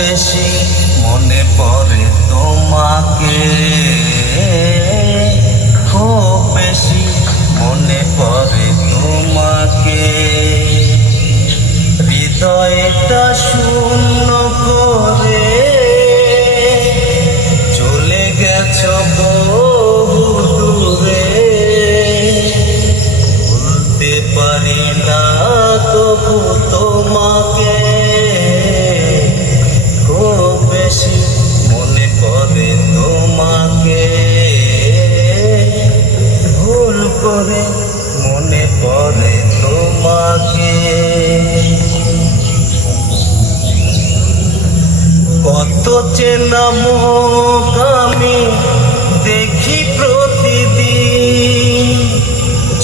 বেশি মনে পড়ে তোমাকে, খুব বেশি মনে পড়ে তোমাকে। হৃদয়টা শূন্য করে চলে গেছো বহু দূরে, ভুলতে পারি না তবু তোমাকে, খুব বেশি মনে পড়ে তোমাকে। ভুল করে মনে পড়ে তোমাকে। কত চেনা মুখ আমি দেখি প্রতিদিন,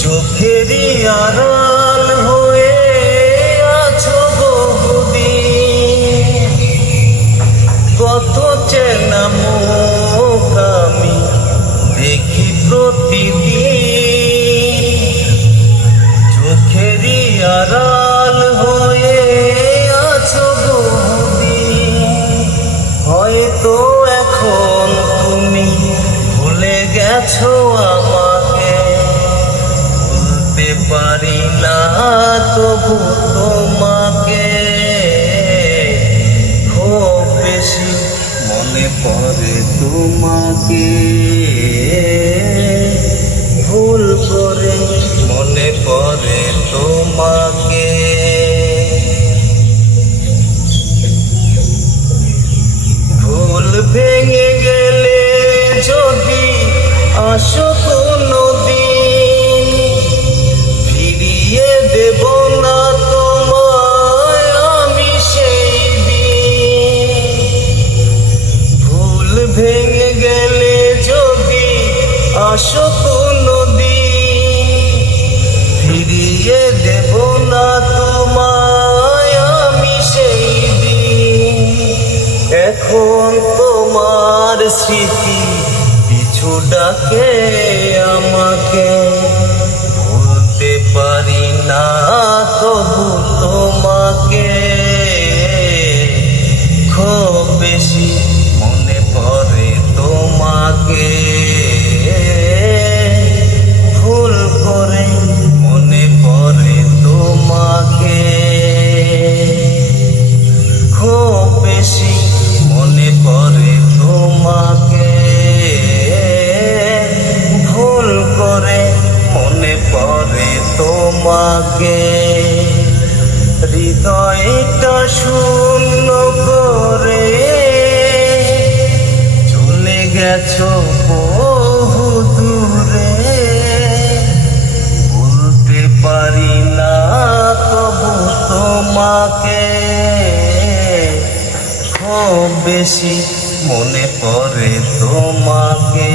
চোখেরই আড়াল হয়ে আছো বহুদিন। কত চেনা মুখ আমি দেখি প্রতিদিন, চোখেরই আড়াল হয়ে আছো বহুদিন। হয়তো এখন তুমি ভুলে গেছো আমাকে, ভুলতে পারি না তবু তোমাকে, খুব বেশি মনে পড়ে তোমাকে। ভুল করে মনে পড়ে তোমাকে। ভুল ভেঙে গেলে যদি আসো কোনোদিন, ফিরিয়ে দেব না তোমায় আমি সেই দিন। ভুল ভেঙে গেলে যদি আসো কোনোদিন, ফিরিয়ে দেব না তোমায় আমি সেই দিন। এখন তোমার স্মৃতি পিছু ডাকে আমাকে, ভুলতে পারি না তবু তোমাকে, খুব বেশি মনে পড়ে তোমাকে। ভুল করে মনে পড়ে তোমাকে, খুব বেশি মনে পড়ে তোমাকে। ভুল করে মনে পড়ে তোমাকে। হৃদয়টা শূন্য করে চলে গেছো বহু দূরে, ভুলতে পারি না তবু তোমাকে, খুব বেশি মনে পড়ে তোমাকে।